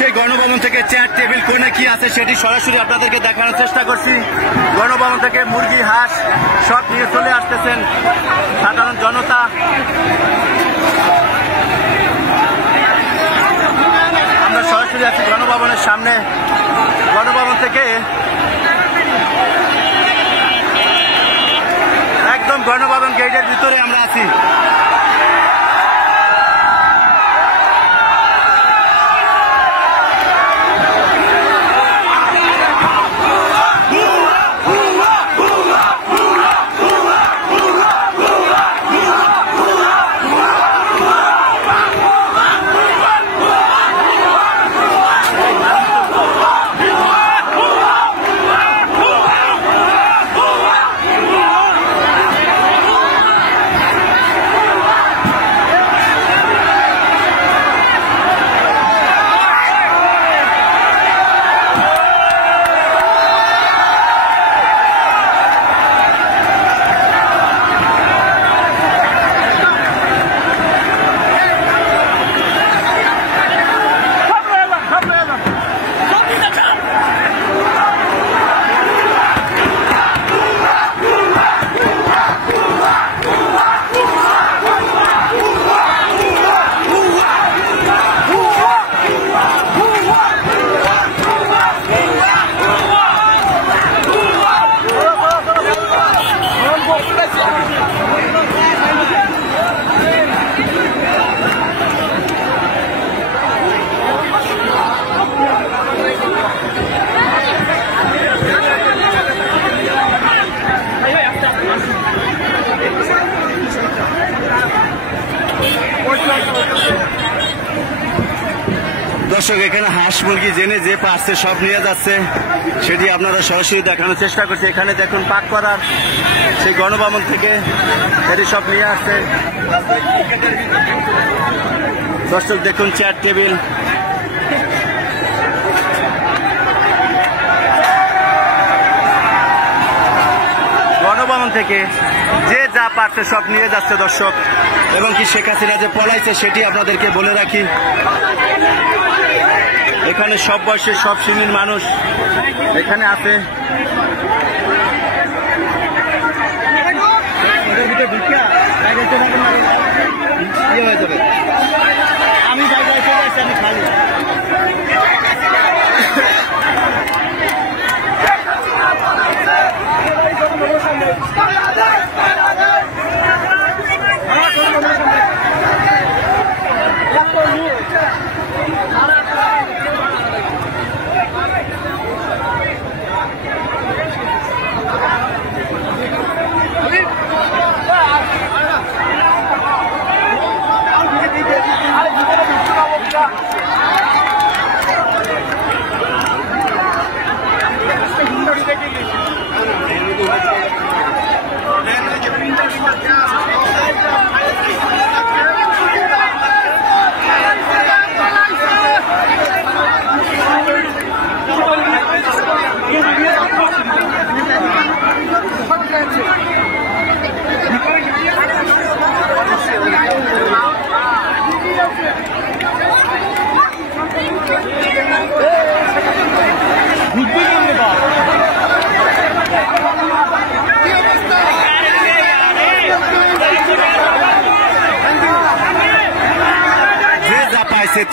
সেই গণভবন থেকে chair table কোণে কি আছে সেটি সরাসরি আপনাদেরকে দেখানোর চেষ্টা করছি। গণভবন থেকে মুরগি হাঁস সব নিয়ে চলে আসতেছেন সাধারণ জনতা। আমরা সরাসরি আছি গণভবনের সামনে। গণভবন থেকে একদম গণভবন গেটের ভিতরে আমরা আছি। দর্শক, এখানে হাঁস মুরগি জেনে যে পারছে সব নিয়ে যাচ্ছে, সেটি আপনারা সরাসরি দেখানোর চেষ্টা করছে। এখানে দেখুন পাক করার সেই গণভবন থেকে এটি সব নিয়ে আসছে। দর্শক দেখুন চেয়ার টেবিল, গণভবন থেকে যে যা পারছে সব নিয়ে যাচ্ছে দর্শক। এবং কি শেখ হাসিনা যে পলাইছে সেটি আপনাদেরকে বলে রাখি। এখানে সব বয়সের সব শ্রেণীর মানুষ এখানে আছে। আমি আমি খালি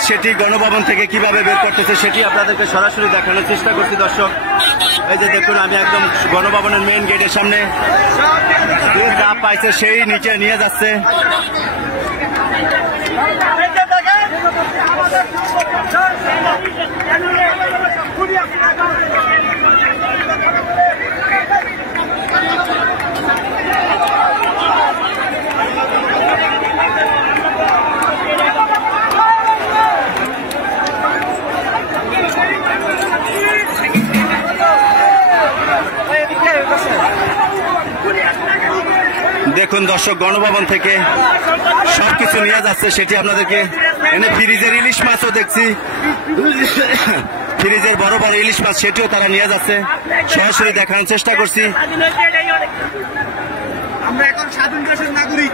সেটি গণভবন থেকে কিভাবে বের করতেছে সেটি আপনাদেরকে সরাসরি দেখানোর চেষ্টা করছি দর্শক। এই যে দেখুন, আমি একদম গণভবনের মেইন গেটের সামনে। যা পাইছে সেই নিচে নিয়ে যাচ্ছে। দেখুন দর্শক, গণভবন থেকে সবকিছু নিয়ে যাচ্ছে সেটি আপনাদেরকে। এনে ফ্রিজের ইলিশ মাছও দেখছি, ফ্রিজের বড় বড় ইলিশ মাছ সেটিও তারা নিয়ে যাচ্ছে। সরাসরি দেখানোর চেষ্টা করছি। আমরা এখন স্বাধীন দেশের নাগরিক।